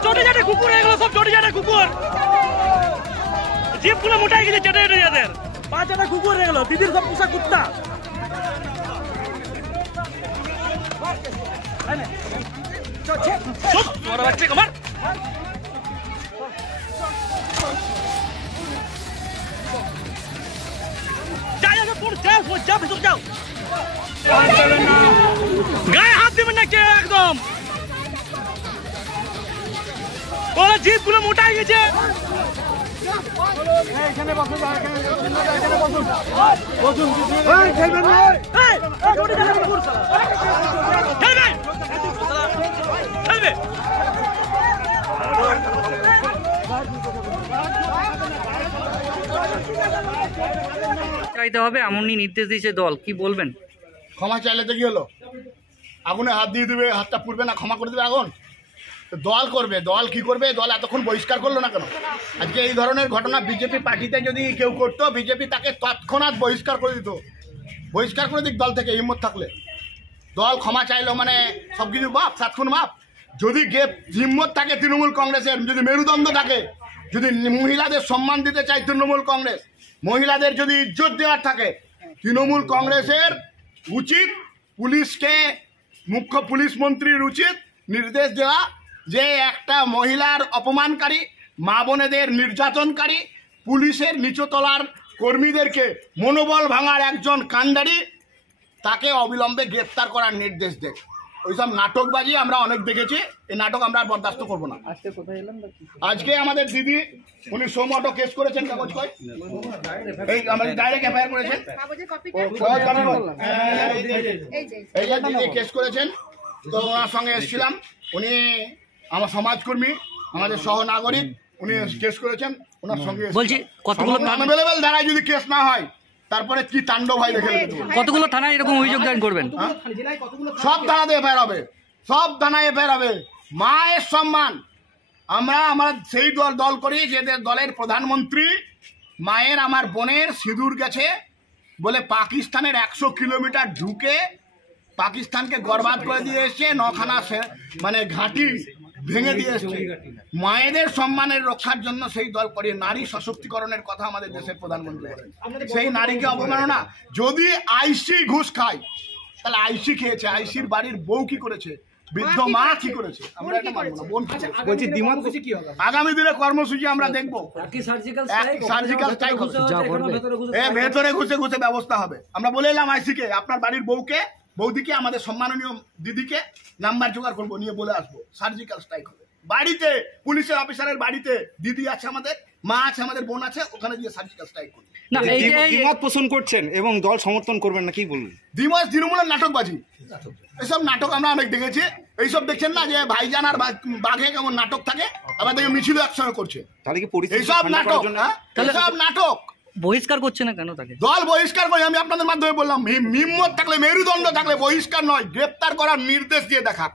छोटे छोटे कुकुर है, सब छोटे छोटे कुकुर जीप पूरा मोटा है, चटे चटे जाते 5 कुकुर है, दीदीर सब पूछा कुत्ता बच्चे कमर जाओ गाয়ে হাত দিবেন না কে একদম ওরা জিপ পুরো মোটা হয়ে গেছে এখানে বসো এখানে বসুন বসুন এই খেলবেন না এই ওটা গেলে পুরো সালা খেলবে খেলবে চাইতে হবে এমনই নির্দেশ দিয়েছে দল, কি বলবেন? ক্ষমা চাইলে তো কি হলো, আগুনে হাত দিয়ে দিবে, হাতটা পুড়বে না, ক্ষমা করে দেবে আগুন? দল করবে, দল কি করবে? দল এতক্ষণ বহিষ্কার করলো না কেন? আজকে এই ধরনের ঘটনা বিজেপি পার্টিতে যদি কেউ করতো, বিজেপি তাকে তৎক্ষণাৎ বহিষ্কার করে দিত। বহিষ্কার করে দিক দল থেকে হিম্মত থাকলে। দল ক্ষমা চাইলো মানে সব কিছু মাপ, সাতক্ষণ মাপ। যদি হিম্মত থাকে তৃণমূল কংগ্রেসের, যদি মেরুদণ্ড থাকে, যদি মহিলাদের সম্মান দিতে চায় তৃণমূল কংগ্রেস, মহিলাদের যদি ইজ্জত দেওয়ার থাকে, তৃণমূল কংগ্রেসের উচিত পুলিশকে, মুখ্য পুলিশ মন্ত্রীর উচিত নির্দেশ দেওয়া যে একটা মহিলার অপমানকারী, মা বোনেদের নির্যাতনকারী, পুলিশের নিচতলার কর্মীদেরকে মনোবল ভাঙার একজন কাণ্ডারি, তাকে অবিলম্বে গ্রেপ্তার করার নির্দেশ দেয়। ওইসব নাটকবাজি আমরা অনেক দেখেছি, এই নাটক আমরা আর বরদাস্ত করবো না। আজকে আমাদের দিদি উনি সোমটো কেস করেছেন, কাগজ কয় এই আমাদের ডাইরেক্ট এফআইআর করেছেন, এই যে দিদি কেস করেছেন। তো ওনার সঙ্গে এসেছিলাম, উনি আমার সমাজকর্মী, আমাদের সহনাগরিক, উনি কেস করেছেন। ওনার সঙ্গে বলছি কতগুলো অ্যাভেলেবেল ধারায় যদি কেস না হয় তারপরে কি তাণ্ডব হয় দেখে কতগুলো থানায় এরকম অভিযোগ দায়ের করবেন? সব থানাতে এফআইআর হবে, সব থানায় এফআইআর হবে। মায়ের সম্মান, আমরা সেই দল করি যে দলের প্রধানমন্ত্রী মায়ের, আমার বোনের সিঁদুর গেছে বলে পাকিস্তানের 100 কিলোমিটার ঢুকে পাকিস্তানকে বরবাদ করে দিয়ে এসছে, 9খানা মানে ঘাঁটি ভেঙে দিয়ে এসছে। মায়েদের সম্মানের রক্ষার জন্য সেই দল করে। নারী সশক্তিকরণের কথা আমাদের দেশের প্রধানমন্ত্রী বলেন, সেই নারীকে অবমাননা। যদি আইসি ঘুষ খায় তাহলে আইসি খেয়েছে, আইসির বাড়ির বউ কি করেছে, বৃদ্ধ মা কি করেছে, আমরা এটা মানব না। বলছি আগামী দিনে কর্মসূচি আমরা দেখবো, সার্জিক্যাল স্ট্রাইক হবে, ভেতরে ঘুষে ঘুষে ব্যবস্থা হবে। আমরা বলে এলাম আইসিকে, আপনার বাড়ির বৌদিকে, আমাদের সম্মাননীয় দিদিকে নাম্বার জোগাড় করবো, নিয়ে বলে আসবো, সার্জিক্যাল স্ট্রাইক হবে। বাড়িতে পুলিশের অফিসারের বাড়িতে দিদি আছে, আমাদের মা আছে, আমাদের বোন আছে, ওখানে গিয়ে সার্জিক্যাল স্ট্রাইক করবে। দ্বিমত পোষণ করছেন এবং দল সমর্থন করবেন না, কি বলবেন? দ্বিমত তৃণমূলের নাটকবাজি, এসব নাটক আমরা অনেক দেখেছি। এইসব দেখছেন না যে ভাইজান আর বাঘে কেমন নাটক থাকে, আবার দেখে মিছিল একসঙ্গে করছে, এইসব নাটক, এইসব নাটক বহিষ্কার করছে না কেন তাকে? দল বহিষ্কার করে, আমি আপনাদের মাধ্যমে বললাম, হিম্মত থাকলে, মেরুদণ্ড থাকলে বহিষ্কার নয়, গ্রেপ্তার করার নির্দেশ দিয়ে দেখাক।